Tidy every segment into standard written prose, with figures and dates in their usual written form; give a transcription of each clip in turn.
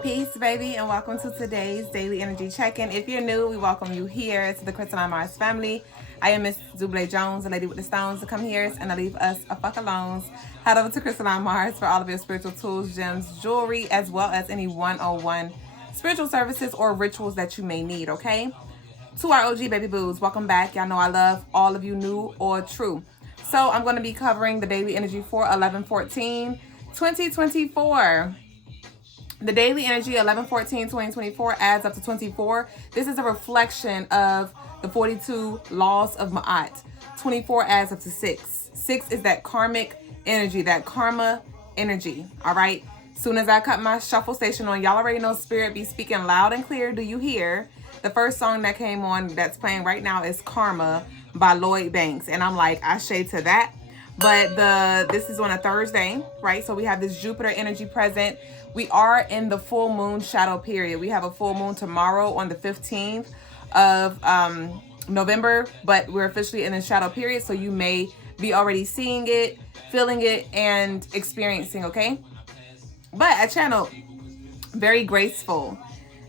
Peace, baby, and welcome to today's daily energy check-in. If you're new, we welcome you here to the Crystaline Mars family. I am Miss Duuble Jones, the lady with the stones, to come here and leave us a fuck alone. Head over to Crystaline Mars for all of your spiritual tools, gems, jewelry, as well as any 101 spiritual services or rituals that you may need, okay? To our OG baby boos, welcome back. Y'all know I love all of you new or true. So I'm going to be covering the daily energy for 11/14/2024. The daily energy 11/14/2024 adds up to 24. This is a reflection of the 42 laws of Ma'at. 24 adds up to 6. 6 is that karmic energy, that karma energy. All right. Soon as I cut my shuffle station on, y'all already know Spirit be speaking loud and clear. Do you hear? The first song that came on that's playing right now is Karma by Lloyd Banks. And I'm like, I shade to that. But this is on a Thursday, right? So we have this Jupiter energy present. We are in the full moon shadow period. We have a full moon tomorrow on the 15th of November, but we're officially in the shadow period. So you may be already seeing it, feeling it, and experiencing, okay? But I channel very graceful,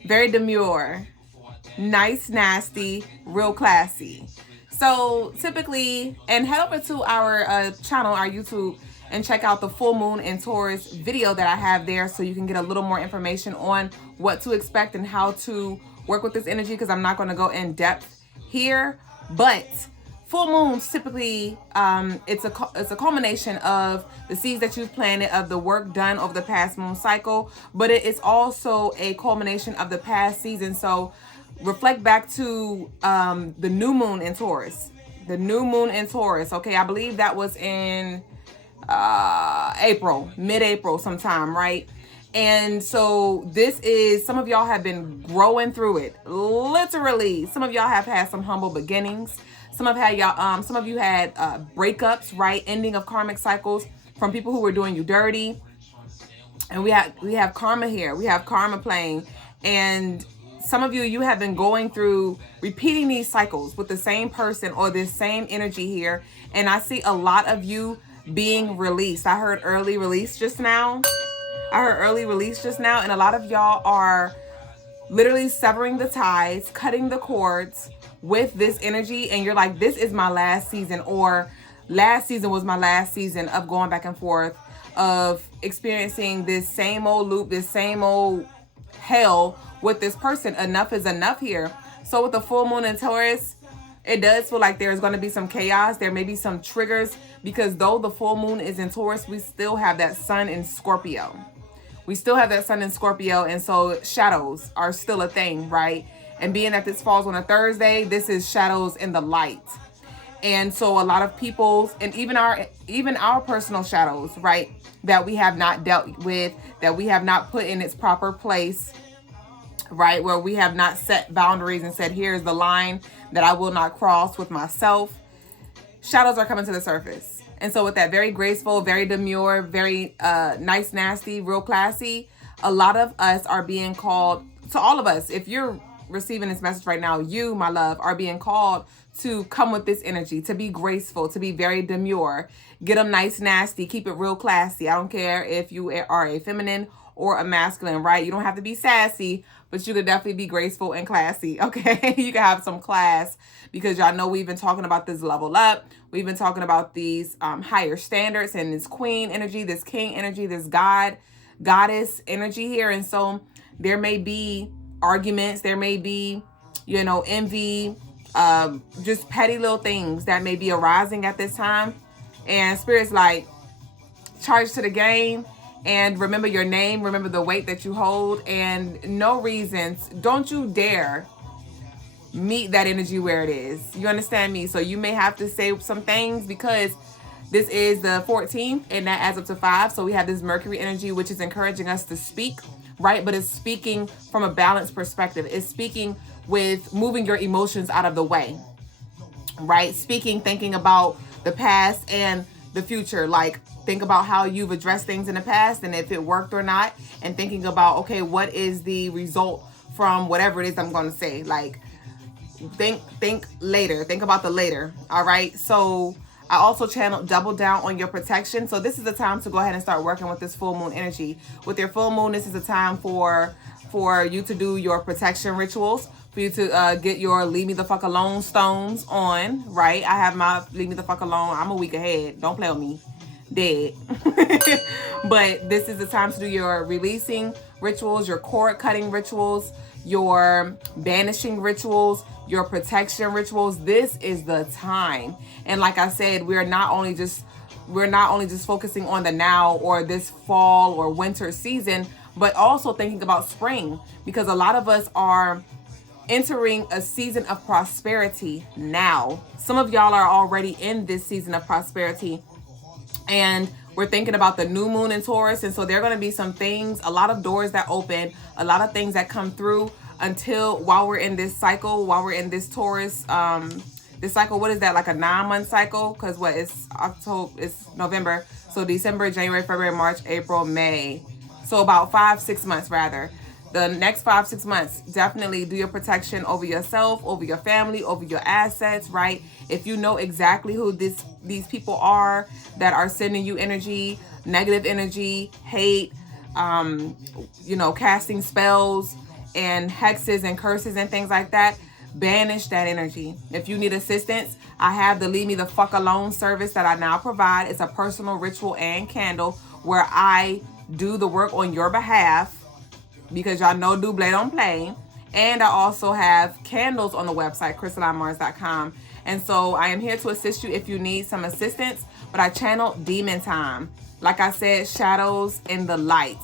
very demure, nice, nasty, real classy. So typically, and head over to our channel, our YouTube, and check out the full moon in Taurus video that I have there so you can get a little more information on what to expect and how to work with this energy, because I'm not going to go in depth here. But full moons typically, it's a culmination of the seeds that you've planted, of the work done over the past moon cycle, but it is also a culmination of the past season. So reflect back to the new moon in Taurus. The new moon in Taurus, okay? I believe that was in April, mid-April sometime, right? And so this is, some of y'all have been growing through it. Literally, some of y'all have had some humble beginnings. Some of you had breakups, right? Ending of karmic cycles from people who were doing you dirty. And we have karma here. We have karma playing. And some of you have been going through repeating these cycles with the same person or this same energy here. And I see a lot of you being released. I heard early release just now. And a lot of y'all are literally severing the ties, cutting the cords with this energy. And you're like, this is my last season, or last season was my last season of going back and forth, of experiencing this same old loop, this same old hell with this person. Enough is enough here. So with the full moon in Taurus, it does feel like there's going to be some chaos. There may be some triggers, because though the full moon is in Taurus, we still have that sun in Scorpio. And so shadows are still a thing, right? And being that this falls on a Thursday, this is shadows in the light. And so a lot of people's, and even our personal shadows, right, that we have not dealt with, that we have not put in its proper place, right, where we have not set boundaries and said, here's the line that I will not cross with myself. Shadows are coming to the surface. And so with that, very graceful, very demure, very nice, nasty, real classy, a lot of us are being called, to all of us, if you're receiving this message right now, you, my love, are being called to come with this energy, to be graceful, to be very demure, get them nice, nasty, keep it real classy. I don't care if you are a feminine or a masculine, right? You don't have to be sassy, but you could definitely be graceful and classy, okay? You can have some class, because y'all know we've been talking about this level up. We've been talking about these higher standards and this queen energy, this king energy, this goddess energy here. And so there may be arguments, there may be, envy, just petty little things that may be arising at this time. And Spirit's like, charge to the game. And remember your name, remember the weight that you hold, and no reasons. Don't you dare meet that energy where it is. You understand me? So you may have to say some things, because this is the 14th and that adds up to 5. So we have this Mercury energy, which is encouraging us to speak, right? But it's speaking from a balanced perspective. It's speaking with moving your emotions out of the way, right? Speaking, thinking about the past and the future, like think about how you've addressed things in the past and if it worked or not, and thinking about, okay, what is the result from whatever it is I'm going to say. Like think later, think about the later. All right. So I also channel double down on your protection. So this is the time to go ahead and start working with this full moon energy. With your full moon, this is the time for you to do your protection rituals, for you to get your leave me the fuck alone stones on, right? I have my leave me the fuck alone. I'm a week ahead. Don't play with me. Dead. But this is the time to do your releasing rituals, your cord cutting rituals, your banishing rituals, your protection rituals. This is the time. And like I said, we're not only just focusing on the now or this fall or winter season, but also thinking about spring, because a lot of us are entering a season of prosperity now. Some of y'all are already in this season of prosperity, and we're thinking about the new moon in Taurus. And so there are going to be some things, a lot of doors that open, a lot of things that come through while we're in this cycle, while we're in this Taurus, this cycle. What is that, like a 9-month cycle? Because what, it's October, it's November. So December, January, February, March, April, May. So about 5-6 months rather. The next 5-6 months, definitely do your protection over yourself, over your family, over your assets, right? If you know exactly who these people are that are sending you energy, negative energy, hate, casting spells and hexes and curses and things like that, banish that energy. If you need assistance, I have the Leave Me the Fuck Alone service that I now provide. It's a personal ritual and candle where I do the work on your behalf, because y'all know Duuble don't play. And I also have candles on the website, crystalinemars.com. And so I am here to assist you if you need some assistance, but I channel demon time. Like I said, shadows in the light.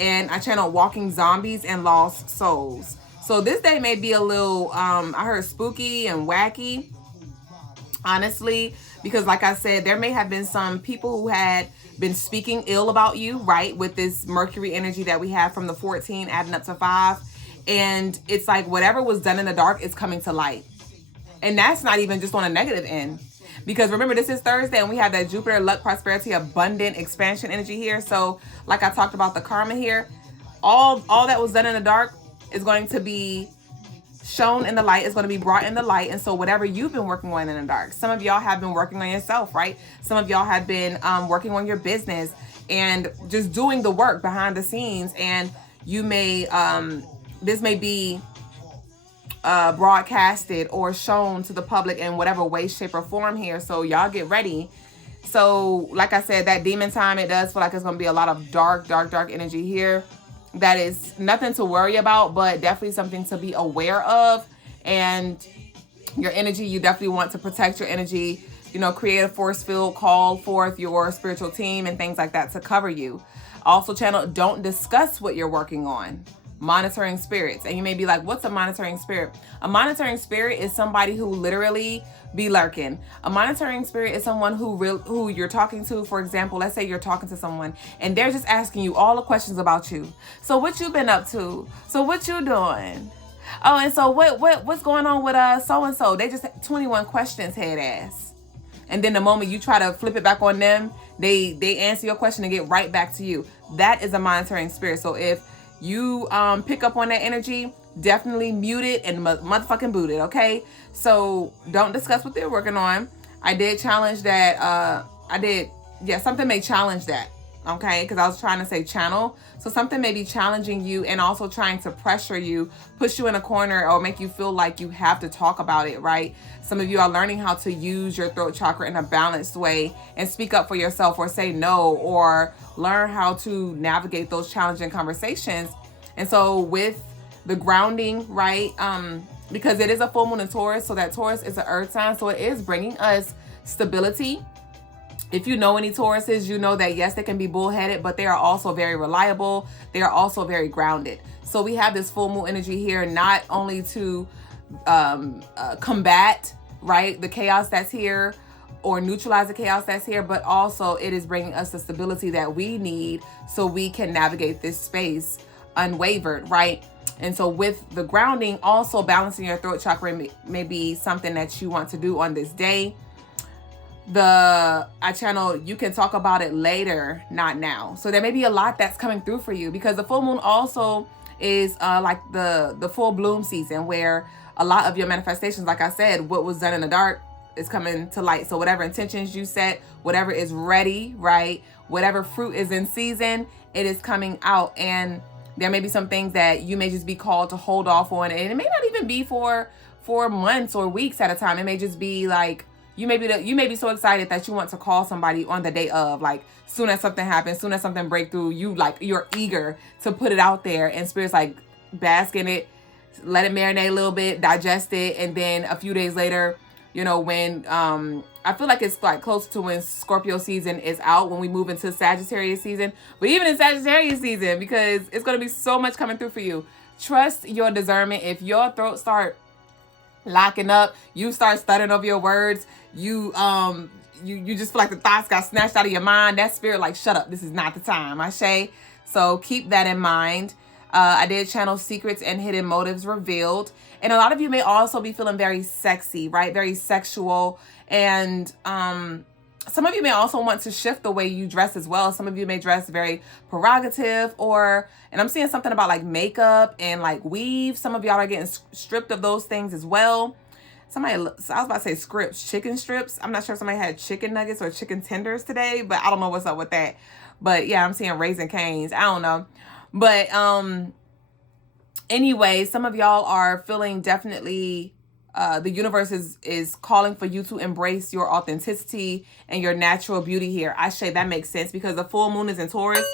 And I channel walking zombies and lost souls. So this day may be a little, I heard spooky and wacky, honestly, because like I said, there may have been some people who had been speaking ill about you, right? With this Mercury energy that we have from the 14 adding up to 5. And it's like whatever was done in the dark is coming to light. And that's not even just on a negative end. Because remember, this is Thursday and we have that Jupiter, luck, prosperity, abundant expansion energy here. So like I talked about the karma here, all that was done in the dark is going to be shown in the light, is going to be brought in the light. And so whatever you've been working on in the dark, some of y'all have been working on yourself, right? Some of y'all have been working on your business and just doing the work behind the scenes. And you may, this may be broadcasted or shown to the public in whatever way, shape, or form here. So y'all get ready. So like I said, that demon time, it does feel like it's going to be a lot of dark energy here. That is nothing to worry about, but definitely something to be aware of. And your energy, you definitely want to protect your energy, create a force field, call forth your spiritual team and things like that to cover you. Also channel, don't discuss what you're working on. Monitoring spirits. And you may be like, what's a monitoring spirit? A monitoring spirit is somebody who literally be lurking. A monitoring spirit is someone who you're talking to. For example, let's say you're talking to someone and they're just asking you all the questions about you. So what you been up to? So what you doing? Oh, and so what's going on with so and so? They just 21 questions, head ass. And then the moment you try to flip it back on them, they answer your question and get right back to you. That is a monitoring spirit. So if you pick up on that energy, definitely mute it and motherfucking boot it, okay? So don't discuss what they're working on. I did challenge that. Something may challenge that, okay? Because I was trying to say channel. So something may be challenging you and also trying to pressure you, push you in a corner, or make you feel like you have to talk about it, right? Some of you are learning how to use your throat chakra in a balanced way and speak up for yourself or say no, or learn how to navigate those challenging conversations. And so with the grounding, right? Because it is a full moon in Taurus, so that Taurus is an earth sign, so it is bringing us stability. If you know any Tauruses, you know that yes, they can be bullheaded, but they are also very reliable. They are also very grounded. So we have this full moon energy here, not only to combat, right, the chaos that's here, or neutralize the chaos that's here, but also it is bringing us the stability that we need so we can navigate this space unwavered, right? And so with the grounding, also balancing your throat chakra may be something that you want to do on this day. I channel, you can talk about it later, not now. So there may be a lot that's coming through for you, because the full moon also is like the full bloom season, where a lot of your manifestations, like I said, what was done in the dark is coming to light. So whatever intentions you set, whatever is ready, right? Whatever fruit is in season, it is coming out. And there may be some things that you may just be called to hold off on. And it may not even be for months or weeks at a time. It may just be like, you may be so excited that you want to call somebody on the day of, like, soon as something happens, soon as something break through, you're eager to put it out there, and Spirit's like, bask in it, let it marinate a little bit, digest it, and then a few days later, you know, when I feel like it's like close to when Scorpio season is out, when we move into Sagittarius season. But even in Sagittarius season, because it's going to be so much coming through for you, trust your discernment. If your throat start locking up, you start stuttering over your words, you just feel like the thoughts got snatched out of your mind, that Spirit like, shut up, this is not the time, Ashe. So keep that in mind. I did channel secrets and hidden motives revealed. And a lot of you may also be feeling very sexy, right? Very sexual. And some of you may also want to shift the way you dress as well. Some of you may dress very prerogative, and I'm seeing something about like makeup and like weave. Some of y'all are getting stripped of those things as well. I was about to say strips, chicken strips. I'm not sure if somebody had chicken nuggets or chicken tenders today, but I don't know what's up with that. But yeah, I'm seeing Raising Cane's. I don't know. But anyway, some of y'all are feeling definitely the universe is calling for you to embrace your authenticity and your natural beauty here. I say that makes sense because the full moon is in Taurus,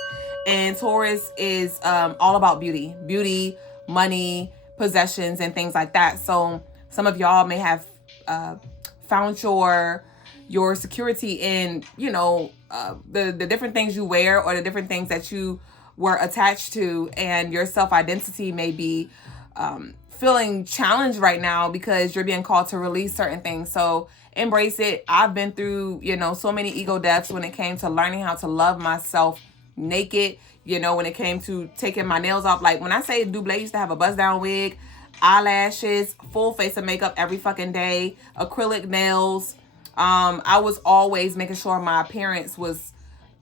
and Taurus is all about beauty, money, possessions, and things like that. So some of y'all may have found your security in, you know, the different things you wear or the different things that you were attached to, and your self-identity may be feeling challenged right now because you're being called to release certain things. So embrace it. I've been through, you know, so many ego deaths when it came to learning how to love myself naked, you know, when it came to taking my nails off. Like when I say Duuble used to have a buzz down wig, eyelashes, full face of makeup every fucking day, acrylic nails. I was always making sure my appearance was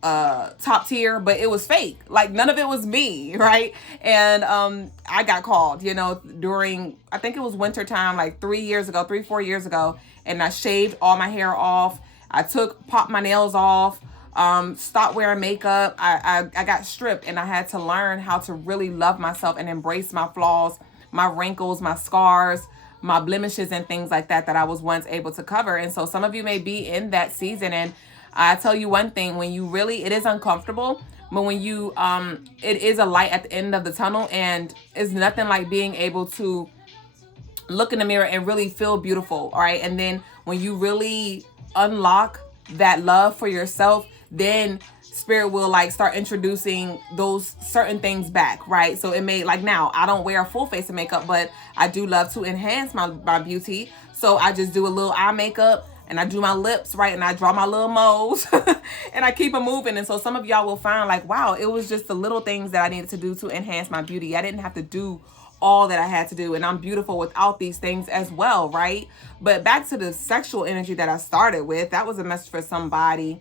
top tier, but it was fake. Like none of it was me, right? And I got called, you know, during, I think it was winter time, like 4 years ago, and I shaved all my hair off. I popped my nails off, stopped wearing makeup. I got stripped, and I had to learn how to really love myself and embrace my flaws, my wrinkles, my scars, my blemishes, and things like that I was once able to cover. And so some of you may be in that season, and I tell you one thing, when you really, it is uncomfortable, but when you, it is a light at the end of the tunnel, and it's nothing like being able to look in the mirror and really feel beautiful, all right? And then when you really unlock that love for yourself, then Spirit will like start introducing those certain things back, right? So it may, like now, I don't wear a full face of makeup, but I do love to enhance my beauty. So I just do a little eye makeup, and I do my lips, right? And I draw my little moles and I keep it moving. And so some of y'all will find like, wow, it was just the little things that I needed to do to enhance my beauty. I didn't have to do all that I had to do, and I'm beautiful without these things as well, right? But back to the sexual energy that I started with, that was a message for somebody.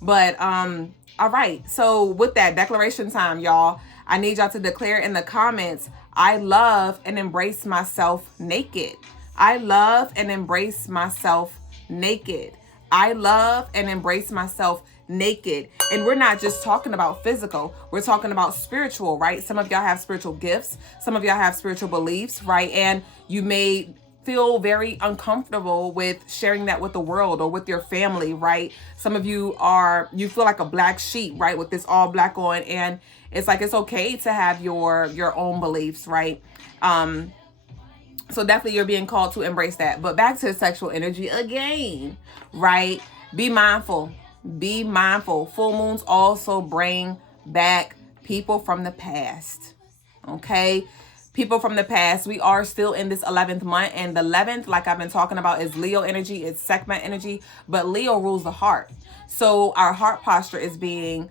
But all right, so with that declaration time, y'all, I need y'all to declare in the comments, I love and embrace myself naked. I love and embrace myself naked. I love and embrace myself naked. And we're not just talking about physical, we're talking about spiritual, right? Some of y'all have spiritual gifts, some of y'all have spiritual beliefs, right? And you may feel very uncomfortable with sharing that with the world or with your family, right? Some of you feel like a black sheep, right? With this all black on, and it's like, it's okay to have your own beliefs, right? So definitely you're being called to embrace that. But back to sexual energy again, right? Be mindful. Be mindful. Full moons also bring back people from the past. Okay? People from the past. We are still in this 11th month. And the 11th, like I've been talking about, is Leo energy. It's Sekhmet energy. But Leo rules the heart. So our heart posture is being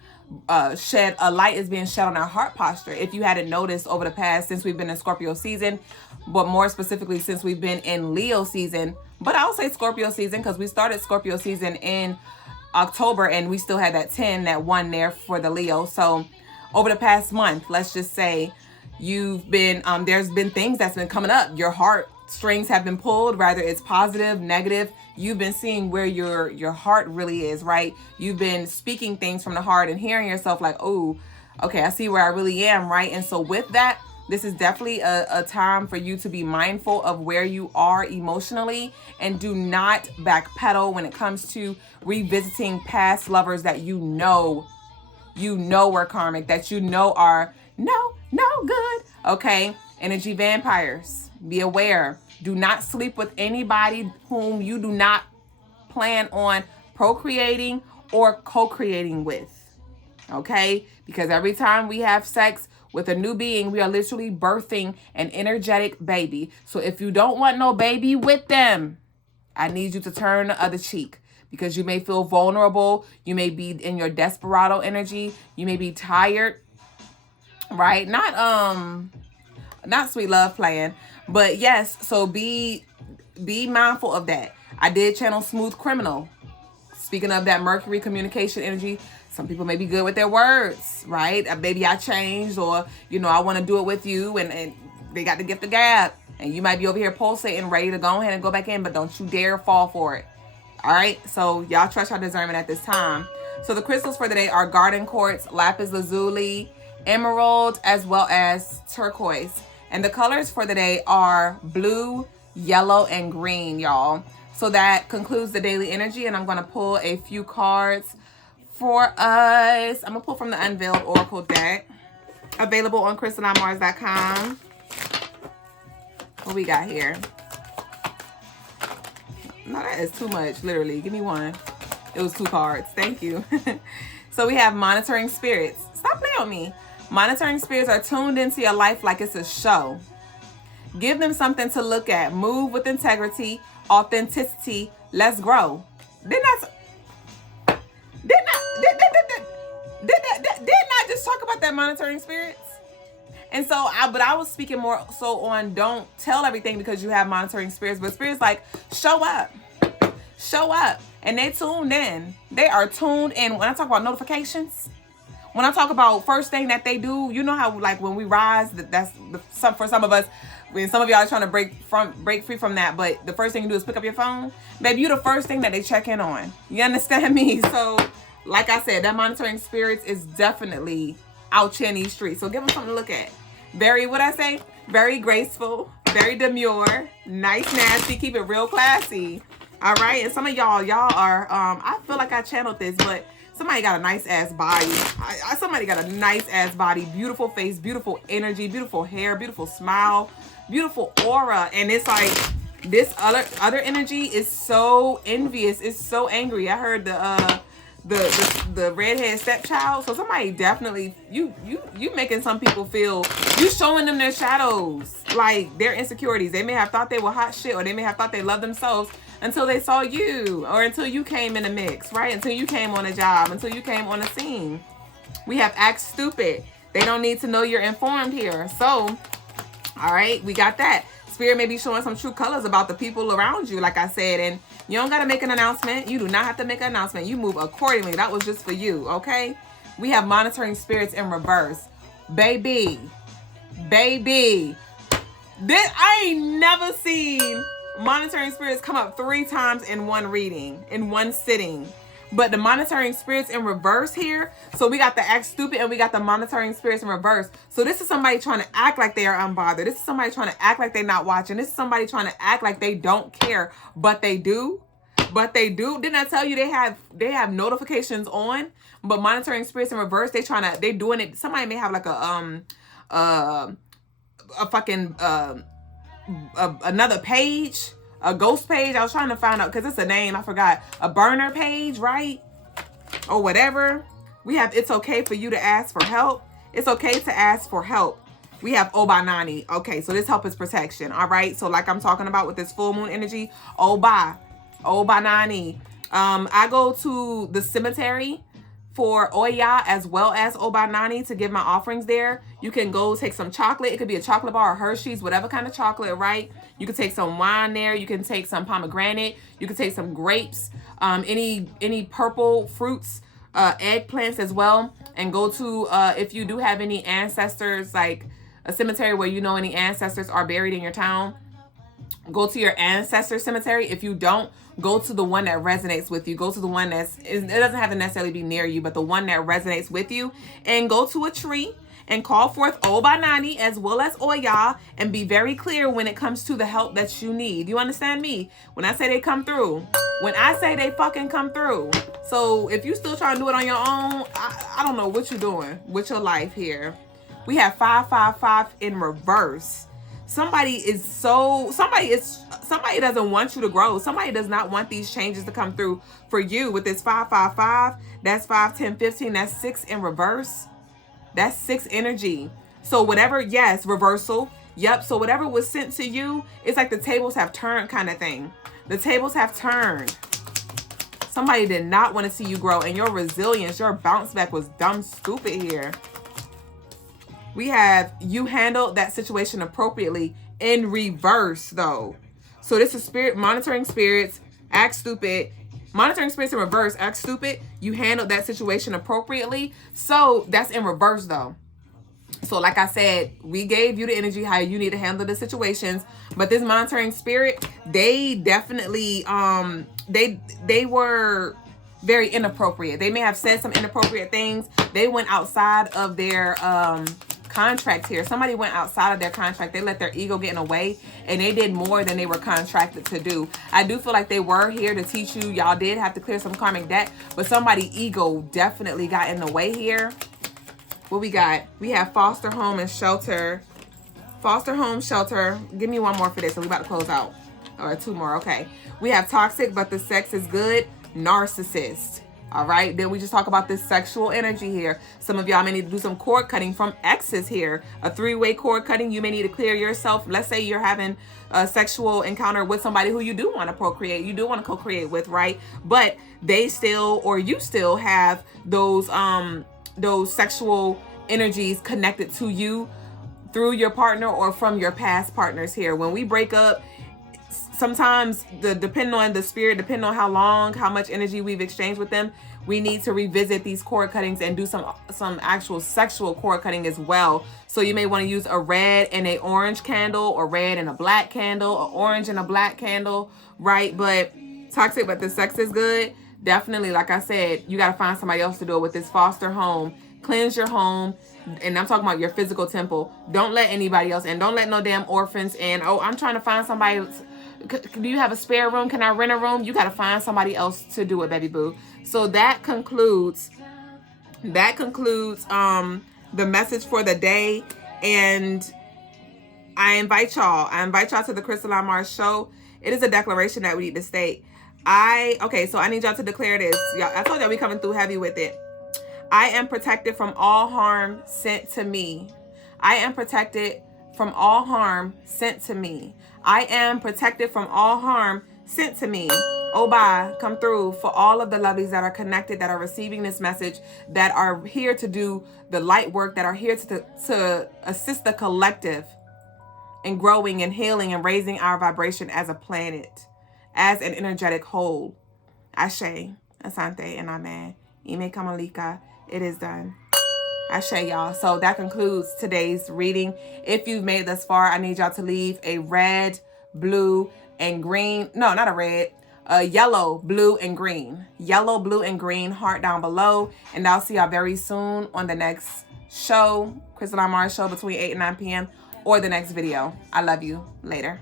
shed. A light is being shed on our heart posture. If you hadn't noticed over the past, since we've been in Scorpio season, but more specifically since we've been in Leo season, but I'll say Scorpio season because we started Scorpio season in October and we still had that 1 there for the Leo. So over the past month, let's just say you've been, there's been things that's been coming up. Your heart strings have been pulled, whether it's positive, negative. you've been seeing where your heart really is, right? You've been speaking things from the heart and hearing yourself like, oh, okay, I see where I really am, right? And so with that, this is definitely a time for you to be mindful of where you are emotionally, and do not backpedal when it comes to revisiting past lovers that you know are karmic, that you know are no good. Okay, energy vampires, be aware. Do not sleep with anybody whom you do not plan on procreating or co-creating with. Okay, because every time we have sex with a new being, we are literally birthing an energetic baby. So if you don't want no baby with them, I need you to turn the other cheek, because you may feel vulnerable. You may be in your desperado energy. You may be tired, right? Not sweet love playing, but yes. So be mindful of that. I did channel Smooth Criminal. Speaking of that Mercury communication energy, some people may be good with their words, right? Maybe I changed, or, you know, I want to do it with you, and they got the gift of gab. And you might be over here pulsating, ready to go ahead and go back in, but don't you dare fall for it. All right? So y'all trust your discernment at this time. So the crystals for the day are garden quartz, lapis lazuli, emerald, as well as turquoise. And the colors for the day are blue, yellow, and green, y'all. So that concludes the daily energy, and I'm going to pull a few cards for us. I'm going to pull from the Unveiled Oracle deck, available on crystalinemars.com. What we got here? No, that is too much, literally. Give me one. It was 2 cards. Thank you. So we have monitoring spirits. Stop playing with me. Monitoring spirits are tuned into your life like it's a show. Give them something to look at. Move with integrity, authenticity. Let's grow. Didn't I just talk about that monitoring spirits? And so I was speaking more so on, don't tell everything because you have monitoring spirits, but spirits like show up, and they tuned in. They are tuned in. When I talk about notifications, when I talk about first thing that they do, you know how like when we rise, that's for some of us. When some of y'all are trying to break free from that, but the first thing you do is pick up your phone, baby, you the first thing that they check in on. You understand me? So, like I said, that monitoring spirits is definitely out here in these streets. So give them something to look at. Very graceful, very demure, nice, nasty, keep it real classy. All right. And some of y'all are, I feel like I channeled this, but somebody got a nice ass body. Somebody got a nice ass body, beautiful face, beautiful energy, beautiful hair, beautiful smile, beautiful aura. And it's like this other energy is so envious. It's so angry. I heard the redhead stepchild. So somebody definitely, you making some people feel, you showing them their shadows, like their insecurities. They may have thought they were hot shit, or they may have thought they loved themselves until they saw you, or until you came in the mix, right? Until you came on a job, until you came on a scene. We have act stupid. They don't need to know you're informed here. So, all right, we got that. Spirit may be showing some true colors about the people around you, like I said, and you don't got to make an announcement. You do not have to make an announcement. You move accordingly. That was just for you, okay? We have monitoring spirits in reverse. Baby. I ain't never seen monitoring spirits come up 3 times in one reading, in one sitting. But the monitoring spirits in reverse here. So we got the act stupid and we got the monitoring spirits in reverse. So this is somebody trying to act like they are unbothered. This is somebody trying to act like they're not watching. This is somebody trying to act like they don't care, but they do. Didn't I tell you they have notifications on? But monitoring spirits in reverse, they doing it. Somebody may have like another page, a ghost page. I was trying to find out because it's a name, I forgot. A burner page, right? Or whatever. We have it's okay for you to ask for help. It's okay to ask for help. We have Obanani. Okay, so this help is protection. All right. So like I'm talking about with this full moon energy, Obanani. I go to the cemetery for Oya as well as Obanani to give my offerings there. You can go take some chocolate. It could be a chocolate bar or Hershey's, whatever kind of chocolate, right? You can take some wine there. You can take some pomegranate. You can take some grapes, any purple fruits, eggplants as well. And go to, if you do have any ancestors, like a cemetery where you know any ancestors are buried in your town, Go to your ancestor cemetery. If you don't, go to the one that resonates with you. Go to the one it doesn't have to necessarily be near you, but the one that resonates with you. And go to a tree and call forth Obanani as well as Oya, and be very clear when it comes to the help that you need. You understand me? When I say they come through, when I say they fucking come through. So if you still trying to do it on your own, I don't know what you're doing with your life here. We have 555 in reverse. Somebody doesn't want you to grow. Somebody does not want these changes to come through for you with this 555. That's 5, 10, 15. That's 6 in reverse. That's 6 energy. So whatever, yes, reversal. Yep. So whatever was sent to you, it's like the tables have turned kind of thing. The tables have turned. Somebody did not want to see you grow, and your resilience, your bounce back was dumb stupid here. We have you handled that situation appropriately in reverse though. So this is spirit monitoring spirits, act stupid. Monitoring spirits in reverse, act stupid. You handled that situation appropriately. So that's in reverse though. So like I said, we gave you the energy how you need to handle the situations. But this monitoring spirit, they definitely they were very inappropriate. They may have said some inappropriate things. They went outside of their contract here. Somebody went outside of their contract. They let their ego get in the way, and they did more than they were contracted to do. I do feel like they were here to teach you. Y'all did have to clear some karmic debt, but somebody's ego definitely got in the way here. What we got? We have foster home and shelter. Foster home, shelter. Give me one more for this, so we about to close out. Or 2 more, okay. We have toxic, but the sex is good. Narcissist. All right, then we just talk about this sexual energy here. Some of y'all may need to do some cord cutting from exes here. A 3-way cord cutting. You may need to clear yourself. Let's say you're having a sexual encounter with somebody who you do want to procreate. You do want to co-create with, right? But they still, or you still have those sexual energies connected to you through your partner or from your past partners here. When we break up, sometimes depending on the spirit, depending on how much energy we've exchanged with them, we need to revisit these cord cuttings and do some actual sexual cord cutting as well. So you may want to use a red and a orange candle, or red and a black candle, or orange and a black candle, right? But toxic, but the sex is good. Definitely, like I said, you got to find somebody else to do it with this foster home. Cleanse your home. And I'm talking about your physical temple. Don't let anybody else in. Don't let no damn orphans in. Oh, I'm trying to find somebody. Do you have a spare room? Can I rent a room? You got to find somebody else to do it, baby boo. So that concludes the message for the day. And I invite y'all to the Crystaline Mars show. It is a declaration that we need to state. So I need y'all to declare this. Y'all, I told y'all we coming through heavy with it. I am protected from all harm sent to me. I am protected from all harm sent to me. I am protected from all harm sent to me. Oba, come through for all of the lovelies that are connected, that are receiving this message, that are here to do the light work, that are here to assist the collective in growing and healing and raising our vibration as a planet, as an energetic whole. Ashe, Asante, and Amen. Ime Kamalika. It is done. Ashe, y'all. So that concludes today's reading. If you've made this far, I need y'all to leave a red, blue, and green. No, not a red. A yellow, blue, and green. Yellow, blue, and green heart down below. And I'll see y'all very soon on the next show, Crystaline Mars show, between 8 and 9 p.m. or the next video. I love you. Later.